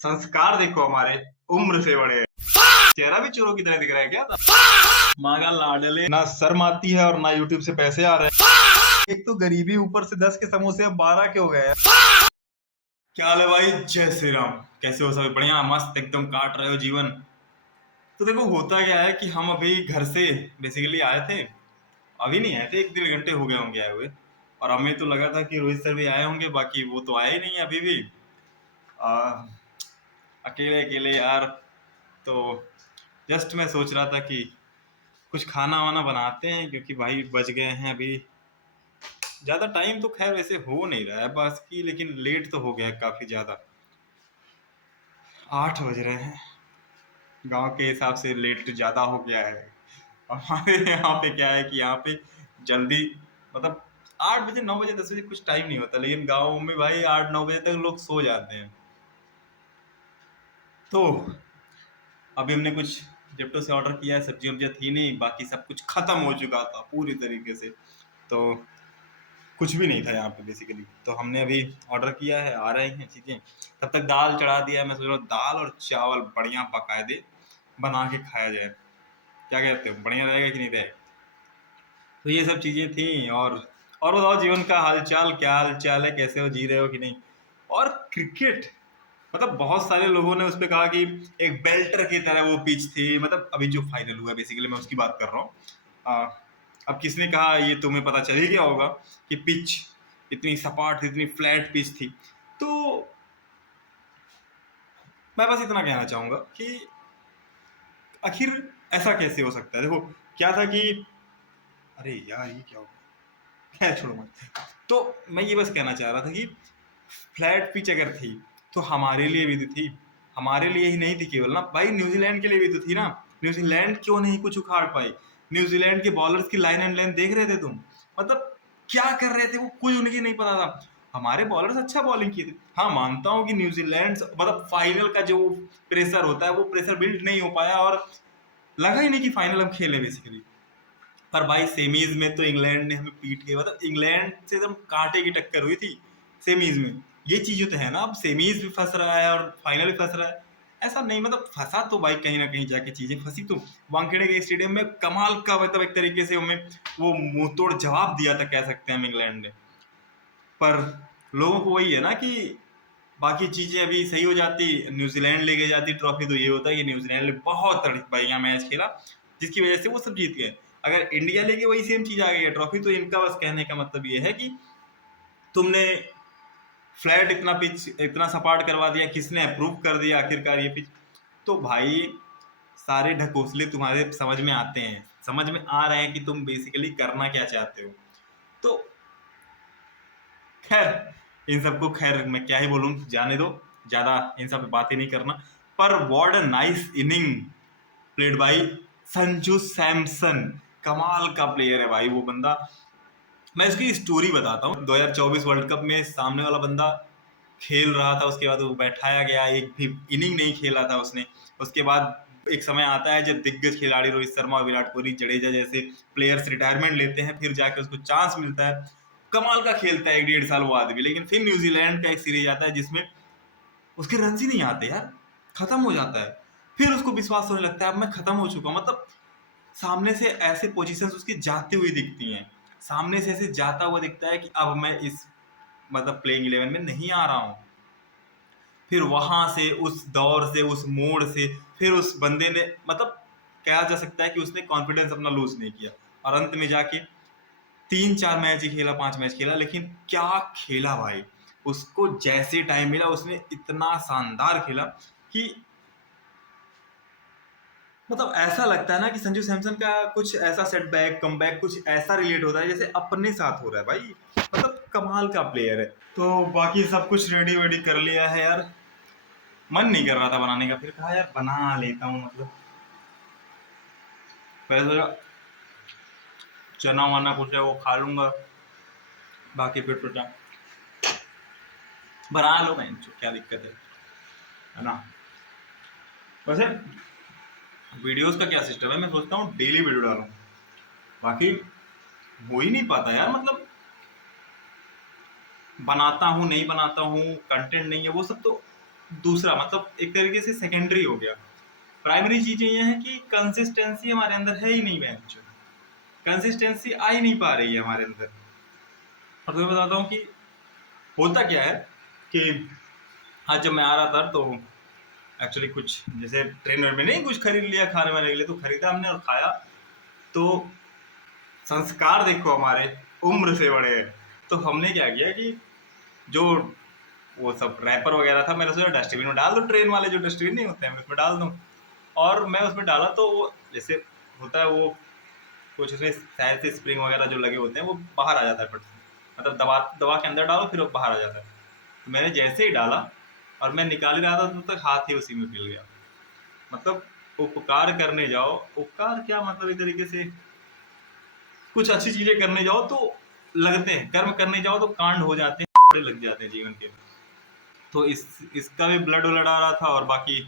संस्कार देखो हमारे, उम्र से बड़े हैं। चेहरा भी चोरों की तरह दिख रहा है क्या? माँ का लाडले, ना शर्म आती है और ना यूट्यूब से पैसे आ रहे हैं। एक तो गरीबी, ऊपर से 10 के समोसे अब 12 के हो गए हैं। क्या हाल है भाई? जय श्री राम। कैसे हो? सब बढ़िया, मस्त एकदम काट रहे हो जीवन? तो देखो, होता क्या है कि हम अभी घर से बेसिकली आए थे। अभी नहीं आए थे, 1 डेढ़ घंटे हो गए होंगे आए हुए। और हमें तो लगा था कि रोहित सर भी आए होंगे, बाकी वो तो आए ही नहीं अभी भी। आ, अकेले अकेले यार। तो जस्ट मैं सोच रहा था कि कुछ खाना वाना बनाते हैं, क्योंकि भाई बज गए हैं अभी। ज़्यादा टाइम तो खैर वैसे हो नहीं रहा है बस की, लेकिन लेट तो हो गया है काफ़ी ज़्यादा। 8 बज रहे हैं। गांव के हिसाब से लेट तो ज़्यादा हो गया है। हमारे यहाँ पे क्या है कि यहाँ पे जल्दी, मतलब 8 बजे 9 बजे 10 बजे कुछ टाइम नहीं होता, लेकिन गाँव में भाई 8 9 बजे तक लोग सो जाते हैं। तो अभी हमने कुछ जेप्टो से ऑर्डर किया है, सब्जी वब्जियाँ थी नहीं, बाकी सब कुछ खत्म हो चुका था पूरी तरीके से। तो कुछ भी नहीं था यहाँ पे बेसिकली। तो हमने अभी ऑर्डर किया है, आ रहे हैं चीज़ें। तब तक दाल चढ़ा दिया है। मैं सोच रहा हूँ दाल और चावल बढ़िया बकायदे बना के खाया जाए। क्या कहते हो, बढ़िया रहेगा कि नहीं रहेगा? तो ये सब चीज़ें थी। और बताओ, जीवन का हालचाल क्या हालचाल है? कैसे हो, जी रहे हो कि नहीं? और क्रिकेट, मतलब बहुत सारे लोगों ने उस पे कहा कि एक बेल्टर की तरह वो पिच थी। मतलब अभी जो फाइनल हुआ है बेसिकली मैं उसकी बात कर रहा हूँ। अब किसने कहा, ये तुम्हें पता चल ही गया होगा कि पिच इतनी सपाट थी, इतनी फ्लैट पिच थी। तो मैं बस इतना कहना चाहूंगा कि आखिर ऐसा कैसे हो सकता है? देखो, क्या था कि अरे यार ये क्या हो गया, खैर छोड़ो मत। तो मैं ये बस कहना चाह रहा था कि फ्लैट पिच अगर थी तो हमारे लिए भी तो थी। हमारे लिए ही नहीं थी केवल ना भाई, न्यूजीलैंड के लिए भी तो थी ना। न्यूजीलैंड क्यों नहीं कुछ उखाड़ पाई? न्यूजीलैंड के बॉलर्स की लाइन एंड लाइन देख रहे थे तुम? मतलब क्या कर रहे थे वो, कोई उनकी नहीं पता था। हमारे बॉलर्स अच्छा बॉलिंग किए थे। हाँ, मानता हूँ कि न्यूजीलैंड मतलब फाइनल का जो प्रेशर होता है वो प्रेशर बिल्ड नहीं हो पाया, और लगा ही नहीं कि फाइनल हम खेले बेसिकली। पर भाई सेमीज में तो इंग्लैंड ने हमें पीट के, मतलब इंग्लैंड से एकदम कांटे की टक्कर हुई थी सेमीज में। ये चीज तो है ना, अब सेमीज भी फंस रहा है और फाइनल भी फंस रहा है। ऐसा नहीं, मतलब फंसा तो भाई कहीं ना कहीं जाके चीजें फंसी। तो वानखेड़े के स्टेडियम में कमाल का, मतलब एक तरीके से हमें वो मुंह तोड़ जवाब दिया था, कह सकते हैं हम, इंग्लैंड ने। पर लोगों को वही है ना कि बाकी चीजें अभी सही हो जाती, न्यूजीलैंड ले गई जाती ट्रॉफी, तो ये होता है कि न्यूजीलैंड ने बहुत बढ़िया मैच खेला, जिसकी वजह से वो सब जीत गए। अगर इंडिया लेके वही सेम चीज आ गई है ट्रॉफी, तो इनका बस कहने का मतलब ये है कि तुमने फ्लैट इतना पिच इतना सपाट करवा दिया, किसने अप्रूव कर दिया आखिरकार ये पिच? तो भाई सारे ढकोसले तुम्हारे समझ में आते हैं, समझ में आ रहे हैं कि तुम बेसिकली करना क्या चाहते हो। तो खैर, इन सबको खैर मैं क्या ही बोलूं, जाने दो। ज्यादा इन सब पे बात ही नहीं करना। पर what a nice inning played by Sanju Samson. कमाल का प्लेयर है भाई वो बंदा। मैं इसकी स्टोरी बताता हूँ। 2024 वर्ल्ड कप में सामने वाला बंदा खेल रहा था, उसके बाद वो बैठाया गया, एक भी इनिंग नहीं खेला था उसने। उसके बाद एक समय आता है जब दिग्गज खिलाड़ी रोहित शर्मा, विराट कोहली, जडेजा जैसे प्लेयर्स रिटायरमेंट लेते हैं, फिर जाके उसको चांस मिलता है। कमाल का खेलता है 1 डेढ़ साल वो आदमी, लेकिन फिर न्यूजीलैंड का एक सीरीज आता है जिसमें उसके रन ही नहीं आते यार, खत्म हो जाता है। फिर उसको विश्वास होने लगता है अब मैं खत्म हो चुका हूं। मतलब सामने से ऐसे पोजीशंस उसकी जाती हुई दिखती हैं, सामने से ऐसे जाता हुआ दिखता है कि अब मैं इस मतलब प्लेइंग 11 में नहीं आ रहा हूँ। फिर वहां से, उस दौर से, उस मोड़ से, फिर उस बंदे ने, मतलब कहा जा सकता है कि उसने कॉन्फिडेंस अपना लूज नहीं किया, और अंत में जाके 3 4 मैच ही खेला, 5 मैच खेला, लेकिन क्या खेला भाई। उसको जैसे टाइम मिला उसने इतना शानदार खेला कि मतलब ऐसा लगता है ना कि संजू सैमसन का कुछ ऐसा सेटबैक कमबैक कुछ ऐसा रिलेट होता है जैसे अपने साथ हो रहा है भाई। मतलब कमाल का प्लेयर है। तो बाकी सब कुछ रेडी वेडी कर लिया है यार। मन नहीं कर रहा था बनाने का, फिर कहा यार बना लेता हूँ। मतलब पहले सोचा चना वना कुछ है वो खा लूंगा, बाकी फिर सोचा बना लो, मैं क्या दिक्कत है ना। वैसे वीडियोस का क्या सिस्टम है, मैं सोचता हूँ डेली वीडियो डालूं, बाकी हो ही नहीं पाता यार। मतलब बनाता हूँ नहीं बनाता हूँ, कंटेंट नहीं है, वो सब तो दूसरा मतलब एक तरीके से सेकेंडरी हो गया। प्राइमरी चीजें ये है कि कंसिस्टेंसी हमारे अंदर है ही नहीं बेंच, कंसिस्टेंसी आ ही नहीं पा रही है हमारे अंदर। अब तुम्हें बताता हूँ कि होता क्या है कि आज जब मैं आ रहा था तो एक्चुअली कुछ जैसे ट्रेन में नहीं कुछ खरीद लिया खाने वाने के लिए, तो खरीदा हमने और खाया। तो संस्कार देखो हमारे उम्र से बड़े हैं। तो हमने क्या किया कि जो वो सब रैपर वगैरह था, मैंने सोचा डस्टबिन में डाल दो, ट्रेन वाले जो डस्टबिन नहीं होते हैं उसमें डाल दूँ। और मैं उसमें डाला तो वो जैसे होता है वो कुछ उसमें शायद से स्प्रिंग वगैरह जो लगे होते हैं वो बाहर आ जाता है फट से, मतलब दबा दबा के अंदर डालो फिर वो बाहर आ जाता है। तो मैंने जैसे ही डाला और मैं निकाल ही रहा था तब तक हाथ ही उसी में मिल गया। मतलब उपकार करने जाओ, उपकार क्या मतलब एक तरीके से कुछ अच्छी चीजें करने जाओ तो लगते हैं, कर्म करने जाओ तो कांड हो जाते हैं, बड़े लग जाते हैं जीवन के। तो इसका भी ब्लड उलड़ आ रहा था और बाकी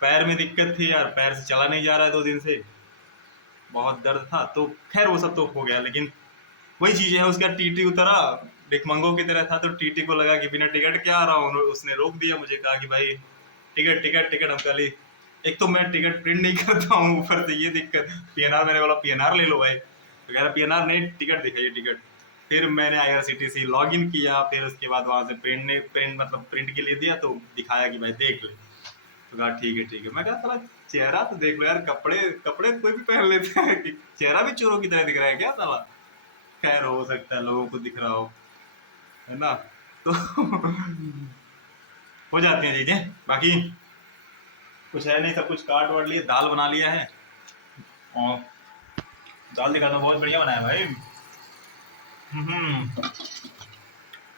पैर में दिक्कत थी यार, पैर से चला नहीं जा रहा है 2 दिन से, बहुत दर्द था। तो खैर वो सब तो हो गया, लेकिन वही चीज है उसका टीटी उतरा भिखमंगों की तरह था। तो टीटी को लगा कि बिना टिकट क्या आ रहा हूँ, उसने रोक दिया मुझे, कहा कि भाई टिकट टिकट टिकट। हम कल एक तो मैं टिकट प्रिंट नहीं करता हूँ, ऊपर से ये दिक्कत, पीएनआर, मैंने बोला पीएनआर ले लो भाई, तो कह रहा पीएनआर नहीं टिकट दिखाइए टिकट। फिर मैंने IRCTC लॉग इन किया, फिर उसके बाद वहां से प्रिंट मतलब प्रिंट के लिए दिया तो दिखाया कि भाई देख ले। तो कहा ठीक है ठीक है। मैं कहा साला चेहरा तो देख लो यार, कपड़े कपड़े कोई भी पहन लेते हैं, चेहरा भी चोरों की तरह दिख रहा है क्या साला। खैर हो सकता है लोगों को दिख रहा हो, है ना। तो हो जाती हैं चीजें, बाकी कुछ है नहीं, सब कुछ काट वाट लिए, दाल बना लिया है। और दाल दिखा तो बहुत बढ़िया बनाया भाई। हम्म।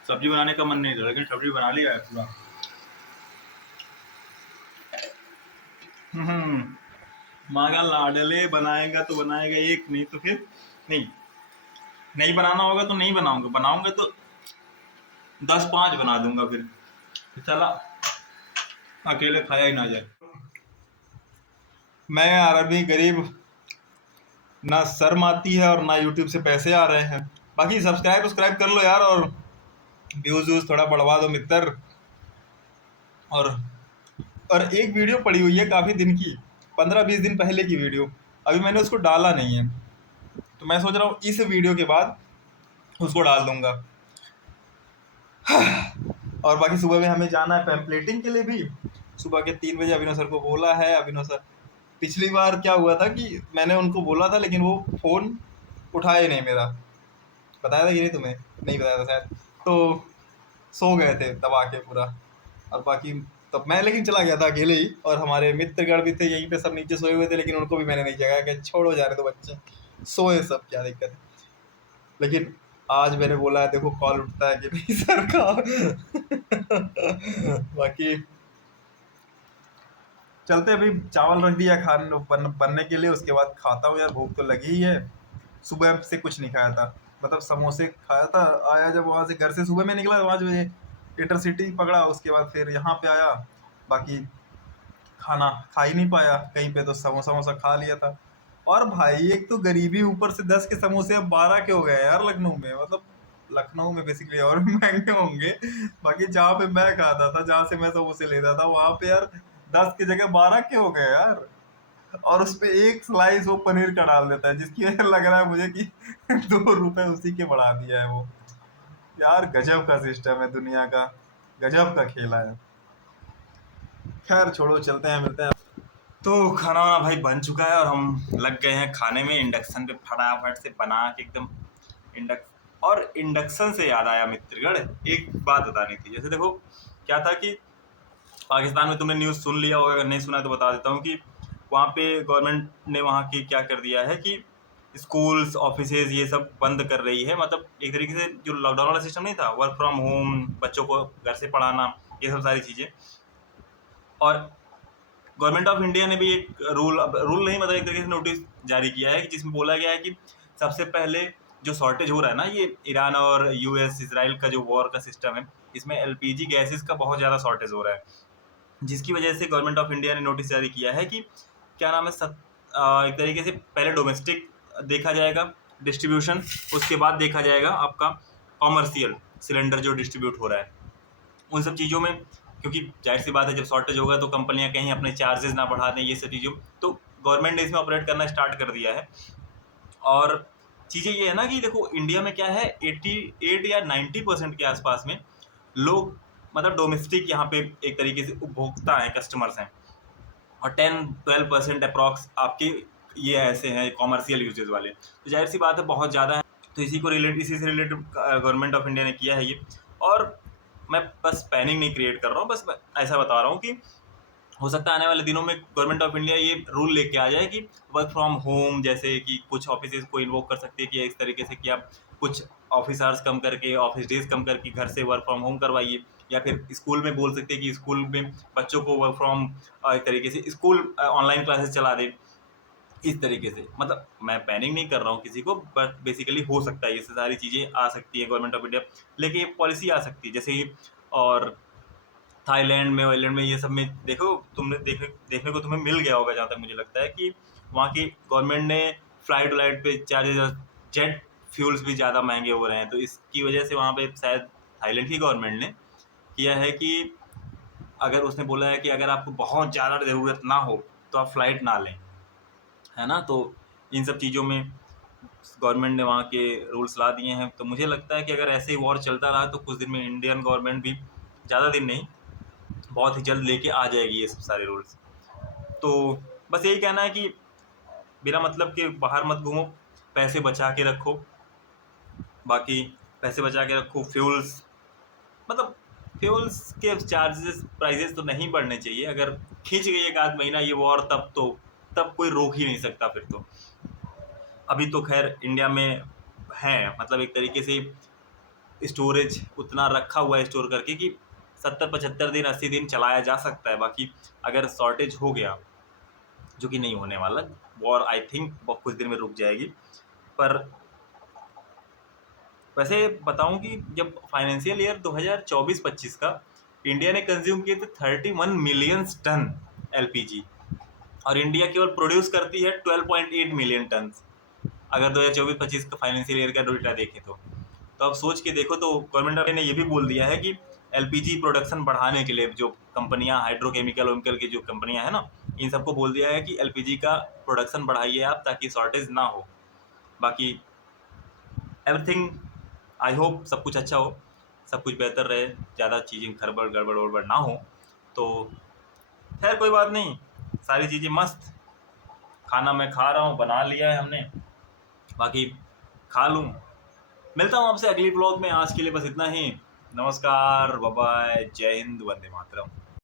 सब्जी बनाने का मन नहीं था लेकिन सब्जी बना लिया है पूरा। माँ का लाडले बनाएगा तो बनाएगा एक, नहीं तो फिर नहीं, नहीं बनाना होगा तो नहीं बनाऊंगा, बनाऊंगा तो 10-5 बना दूंगा फिर चला, अकेले खाया ही ना जाए। मैं यार अभी गरीब, ना शर्म आती है और ना यूट्यूब से पैसे आ रहे हैं। बाकी सब्सक्राइब कर लो यार, और व्यूज व्यूज थोड़ा बढ़वा दो मित्र। और और एक वीडियो पड़ी हुई है काफी दिन की, 15-20 दिन पहले की वीडियो, अभी मैंने उसको डाला नहीं है। तो मैं सोच रहा हूँ इस वीडियो के बाद उसको डाल दूंगा। और बाकी सुबह में हमें जाना है पैम्पलेटिंग के लिए भी, सुबह के 3 बजे अभिनव सर को बोला है। अभिनव सर, पिछली बार क्या हुआ था कि मैंने उनको बोला था लेकिन वो फोन उठाए नहीं मेरा, बताया था कि नहीं तुम्हें, नहीं बताया था शायद। तो सो गए थे दबा के पूरा। और बाकी तब मैं लेकिन चला गया था अकेले ही, और हमारे मित्रगण भी थे यहीं पे, सब नीचे सोए हुए थे, लेकिन उनको भी मैंने नहीं जगाया कि छोड़ो जा रहे तो बच्चे सोए सब, क्या दिक्कत है। लेकिन आज मैंने बोला है देखो कॉल उठता है कि नहीं सर का। बाकी चलते, अभी चावल रख दिया बनने के लिए, उसके बाद खाता हूँ यार, भूख तो लगी ही है। सुबह से कुछ नहीं खाया था, मतलब समोसे खाया था, आया जब वहां से घर से सुबह में निकला 5 बजे, इंटरसिटी पकड़ा, उसके बाद फिर यहाँ पे आया। बाकी खाना खा ही नहीं पाया कहीं पे, तो समोसा वमोसा खा लिया था। और भाई एक तो गरीबी, ऊपर से 10 के समोसे अब 12 के हो गए यार लखनऊ में, मतलब लखनऊ में बेसिकली और भी महंगे होंगे। बाकी जहाँ पे मैं खाता था, जहाँ से मैं समोसे लेता था, वहां पे यार 10 की जगह 12 के हो गए यार। और उस पे एक स्लाइस वो पनीर का डाल देता है, जिसकी वजह लग रहा है मुझे कि 2 रुपए उसी के बढ़ा दिया है वो। यार गजब का सिस्टम है दुनिया का, गजब का खेला है। खैर छोड़ो, चलते हैं, मिलते हैं। तो खाना वाना भाई बन चुका है और हम लग गए हैं खाने में, इंडक्शन पे फटाफट से बना के एकदम। इंडक्शन, और इंडक्शन से याद आया मित्रगढ़, एक बात बतानी थी। जैसे देखो क्या था कि पाकिस्तान में तुमने न्यूज़ सुन लिया होगा, अगर नहीं सुना है तो बता देता हूँ कि वहाँ पे गवर्नमेंट ने वहाँ की क्या कर दिया है कि स्कूल्स ऑफिसेज ये सब बंद कर रही है। मतलब एक तरीके से जो लॉकडाउन वाला सिस्टम नहीं था, वर्क फ्रॉम होम, बच्चों को घर से पढ़ाना, ये सब सारी चीज़ें। और गवर्नमेंट ऑफ इंडिया ने भी एक रूल नहीं, मतलब एक तरीके से नोटिस जारी किया है जिसमें बोला गया है कि सबसे पहले जो शॉर्टेज हो रहा है ना, ये ईरान और US इसराइल का जो वॉर का सिस्टम है, इसमें LPG गैसेस का बहुत ज़्यादा शॉर्टेज हो रहा है, जिसकी वजह से गवर्नमेंट ऑफ इंडिया ने नोटिस जारी किया है कि क्या नाम है, एक तरीके से पहले डोमेस्टिक देखा जाएगा डिस्ट्रीब्यूशन, उसके बाद देखा जाएगा आपका कॉमर्शियल सिलेंडर जो डिस्ट्रीब्यूट हो रहा है, उन सब चीज़ों में क्योंकि जाहिर सी बात है जब शॉर्टेज होगा तो कंपनियां कहीं अपने चार्जेस ना बढ़ा दें, ये सब चीज़ों, तो गवर्नमेंट ने इसमें ऑपरेट करना स्टार्ट कर दिया है। और चीज़ें ये है ना कि देखो इंडिया में क्या है, 88 या 90% के आसपास में लोग मतलब डोमेस्टिक यहाँ पे एक तरीके से उपभोक्ता हैं, कस्टमर्स हैं, और 10-12% अप्रॉक्स आपके ये ऐसे हैं कॉमर्शियल यूजेज वाले। तो जाहिर सी बात है बहुत ज़्यादा है। तो इसी से रिलेटेड गवर्नमेंट ऑफ इंडिया ने किया है ये। और मैं बस पैनिक नहीं क्रिएट कर रहा हूँ, बस मैं ऐसा बता रहा हूँ कि हो सकता है आने वाले दिनों में गवर्नमेंट ऑफ इंडिया ये रूल लेके आ जाए कि वर्क फ्रॉम होम, जैसे कि कुछ ऑफिस को इन्वोक कर सकते हैं कि इस तरीके से कि आप कुछ ऑफिस आवर्स कम करके, ऑफिस डेज कम करके घर से वर्क फ्रॉम होम करवाइए। या फिर स्कूल में बोल सकते हैं कि स्कूल में बच्चों को वर्क फ्रॉम एक तरीके से स्कूल ऑनलाइन क्लासेस चला दे, इस तरीके से। मतलब मैं पैनिक नहीं कर रहा हूँ किसी को, बट बेसिकली हो सकता है ये सारी चीज़ें आ सकती है गवर्नमेंट ऑफ इंडिया लेके, ये पॉलिसी आ सकती है जैसे ही। और थाईलैंड में, वाईलैंड में, ये सब में देखो, तुमने देखने को तुम्हें मिल गया होगा, जहाँ तक मुझे लगता है कि वहाँ की गवर्नमेंट ने फ्लाइट व्लाइट पे चार्जेस, जेट फ्यूल्स भी ज़्यादा महंगे हो रहे हैं, तो इसकी वजह से वहाँ पे शायद थाईलैंड की गवर्नमेंट ने किया है कि अगर उसने बोला है कि अगर आपको बहुत ज़्यादा ज़रूरत ना हो तो आप फ्लाइट ना लें, है ना। तो इन सब चीज़ों में गवर्नमेंट ने वहाँ के रूल्स ला दिए हैं। तो मुझे लगता है कि अगर ऐसे ही वॉर चलता रहा तो कुछ दिन में इंडियन गवर्नमेंट भी, ज़्यादा दिन नहीं, बहुत ही जल्द लेके आ जाएगी ये सब सारे रूल्स। तो बस यही कहना है कि बिना मतलब के बाहर मत घूमो, पैसे बचा के रखो, बाकी पैसे बचा के रखो। फ्यूल्स, मतलब फ्यूल्स के चार्जेस प्राइजेस तो नहीं बढ़ने चाहिए। अगर खींच गई एक आध महीना ये वॉर, तब कोई रोक ही नहीं सकता फिर तो। अभी तो खैर इंडिया में है, मतलब एक तरीके से स्टोरेज उतना रखा हुआ है स्टोर करके कि 70-75 दिन, 80 दिन चलाया जा सकता है। बाकी अगर शॉर्टेज हो गया, जो कि नहीं होने वाला, वॉर आई थिंक बहुत कुछ दिन में रुक जाएगी। पर वैसे बताऊं कि जब फाइनेंशियल ईयर 2024-25 का इंडिया ने कंज्यूम किए थे 31 मिलियन टन एलपीजी, और इंडिया केवल प्रोड्यूस करती है 12.8 मिलियन टन, अगर 2024-25 का फाइनेंशियल ईयर का डेटा देखें तो अब सोच के देखो। तो गवर्नमेंट ने ये भी बोल दिया है कि एलपीजी प्रोडक्शन बढ़ाने के लिए जो कंपनियां, हाइड्रोकेमिकल वेमिकल की जो कंपनियां हैं ना, इन सबको बोल दिया है कि एलपीजी का प्रोडक्शन बढ़ाइए आप, ताकि शॉर्टेज ना हो। बाकी एवरीथिंग, आई होप सब कुछ अच्छा हो, सब कुछ बेहतर रहे, ज़्यादा चीज़ें गड़बड़ गड़बड़ वड़बड़ ना हो। तो खैर कोई बात नहीं, सारी चीज़ें मस्त। खाना मैं खा रहा हूँ, बना लिया है हमने, बाकी खा लूँ। मिलता हूँ आपसे अगली ब्लॉग में, आज के लिए बस इतना ही। नमस्कार, बाय बाय, जय हिंद, वंदे मातरम।